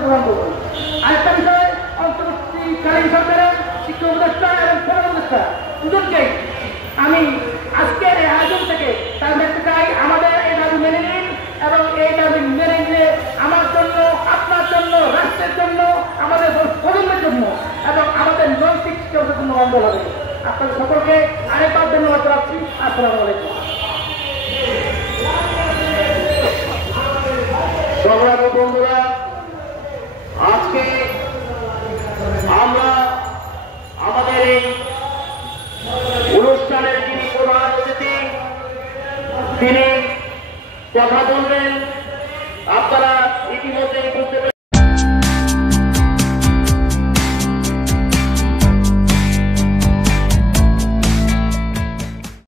প্রদান করব। আরেকটা বিষয়, অন্তর্বর্তীকালীন সরকারের শিক্ষা উপদেষ্টা এবং প্রধান উপদেষ্টা দুজনকেই আমি আজকের এই আয়োজন থেকে তার দেখতে চাই, আমাদের এই দাবি মেনে নিন এবং এই দাবি মেনে নিলে আমার জন্য, আপনার জন্য, রাষ্ট্রের জন্য, আমাদের প্রজন্মের জন্য এবং আমাদের নৈতিক শিক্ষার জন্য মঙ্গল হবে। আপনাদের সকলকে আরেকবার ধন্যবাদ জানাচ্ছি। আসসালামু আলাইকুম। সংগ্রামী বন্ধুরা, আজকে আমরা আমাদের এই অনুষ্ঠানের যিনি প্রধান অতিথি তিনি কথা বলবেন।